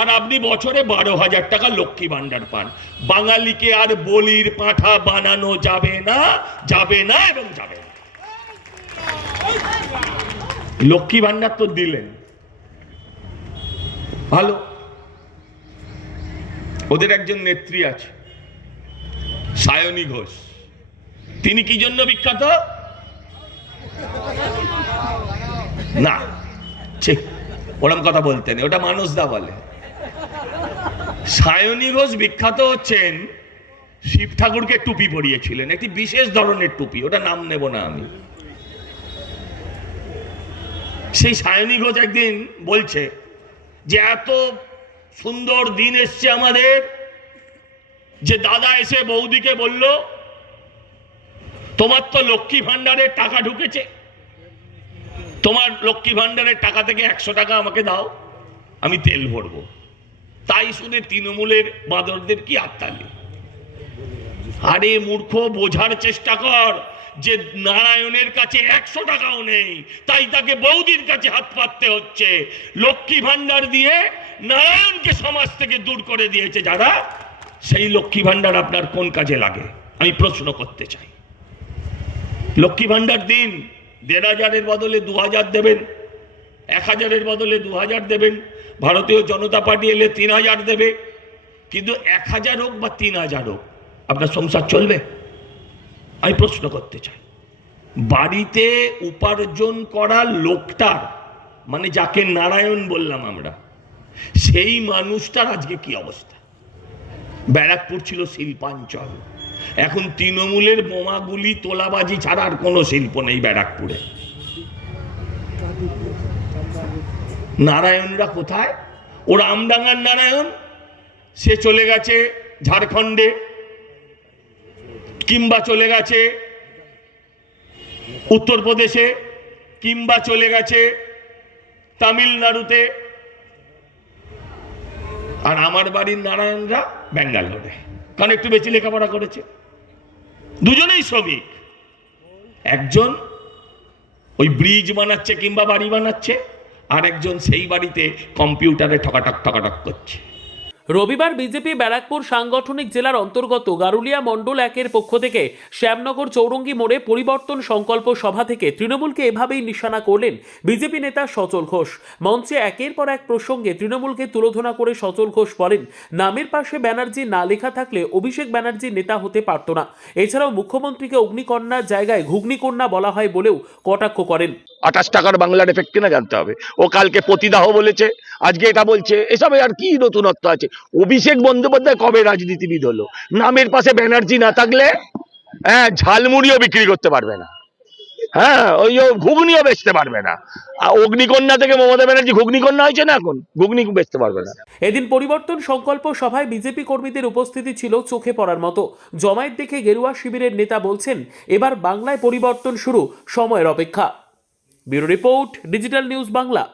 আর আপনি বছরে বারো হাজার টাকা লক্ষ্মী ভাণ্ডার পান। বাঙালিকে আর বলির পাঁঠা বানানো যাবে না যাবে না এবং যাবে না। লক্ষ্মী ভাণ্ডার তো দিলেন। ভালো। ওদের একজন নেত্রী আছে, সায়নী ঘোষ। তিনি কি জন্য বিখ্যাত? না। ঠিক ওরম কথা বলতেন ওটা মানুষ দা বলে। সায়নী ঘোষ বিখ্যাত হচ্ছেন শিব ঠাকুরকে টুপি পরিয়েছিলেন, একটি বিশেষ ধরনের টুপি ওটা নাম নেব না আমি। সেই সায়নী ঘোষ একদিন বলছে যে এত সুন্দর দিন এসছে আমাদের, যে দাদা এসে বৌদিকে বলল, তোমার তো লক্ষ্মী ভাণ্ডারের টাকা ঢুকেছে, তোমার লক্ষ্মী ভাণ্ডারের টাকা থেকে একশো টাকা আমাকে দাও, আমি তেল ভরবো। তাই শুনে তৃণমূলের বাঁদরদের কি আত্মালি? আরে মূর্খ, বোঝার চেষ্টা কর যে নারায়ণের কাছে একশো টাকাও নেই, তাই তাকে বৌদির কাছে হাত পাততে হচ্ছে। লক্ষ্মী ভাণ্ডার দিয়ে নারায়ণকে সমাজ থেকে দূর করে দিয়েছে যারা, সেই লক্ষ্মী ভাণ্ডার আপনার কোন কাজে লাগে? আমি প্রশ্ন করতে চাই। লক্ষ্মী ভাণ্ডার দিন দেড় হাজারের বদলে দু হাজার দেবেন, এক হাজারের বদলে দু হাজার দেবেন ভারতীয় জনতা পার্টি এলে তিন হাজার দেবে, কিন্তু এক হাজার হোক বা তিন হাজার হোক, আপনার সংসার চলবে? আমি প্রশ্ন করতে চাই। বাড়িতে উপার্জন করা লোকটার মানে যাকে নারায়ণ বললাম আমরা, সেই মানুষটার আজকে কি অবস্থা? ব্যারাকপুর ছিল শিল্পাঞ্চল। এখন তৃণমূলের বোমাগুলি তোলাবাজি ছাড়া আর কোনো শিল্প নেই ব্যারাকপুরে। নারায়ণরা কোথায়? ওর আমডাঙ্গার নারায়ণ? সে চলে গেছে ঝাড়খণ্ডে। কিংবা চলে গেছে উত্তরপ্রদেশে কিংবা চলে গেছে তামিলনাড়ুতে। আর আমার বাড়ির নারায়ণরা ব্যাঙ্গালোরে। কারণ একটু বেশি লেখাপড়া করেছে। দুজনেই শ্রমিক। একজন ওই ব্রিজ বানাচ্ছে কিংবা বাড়ি বানাচ্ছে। আর একজন সেই বাড়িতে কম্পিউটারে ঠকাটক ঠকাটক করছে। রবিবার বিজেপি ব্যারাকপুর সাংগঠনিক জেলার অন্তর্গত গারুলিয়া মণ্ডল একের পক্ষ থেকে শ্যামনগর চৌরঙ্গি মোড়ে পরিবর্তন সংকল্প সভা থেকে তৃণমূলকে এভাবেই নিশানা করলেন বিজেপি নেতা সচল ঘোষ। মঞ্চে একের পর এক প্রসঙ্গে তৃণমূলকে তুলোধনা করে সচল ঘোষ বলেন, নামের পাশে ব্যানার্জি না লেখা থাকলে অভিষেক ব্যানার্জি নেতা হতে পারত না। এছাড়াও মুখ্যমন্ত্রীকে অগ্নিকন্যার জায়গায় ঘুগ্নিকন্যা বলা হয় বলেও কটাক্ষ করেন। আঠাশ টাকার বাংলার এফেক্ট কিনা জানতে হবে? ও কালকে প্রতিদাহ বলেছে, আজকে এটা বলছে, এসবে আর কি নতুনত্ব আছে? অভিষেক বন্দ্যোপাধ্যায় কবে রাজনীতিবিদ হলো? নামের পাশে ব্যানার্জি না থাকলে হ্যাঁ ঝালমুড়িও বিক্রি করতে পারবে না। হ্যাঁ ওই ঘুগনিও বেচতে পারবে না। অগ্নিকন্যা থেকে মমতা ব্যানার্জি ঘুগনিকন্যা হয়েছে না এখন? ঘুগনি বেচতে পারবে না। এদিন পরিবর্তন সংকল্প সভায় বিজেপি কর্মীদের উপস্থিতি ছিল চোখে পড়ার মতো। জমায়েত দেখে গেরুয়া শিবিরের নেতা বলছেন, এবার বাংলায় পরিবর্তন শুরু, সময়ের অপেক্ষা। Bureau report digital news Bangla.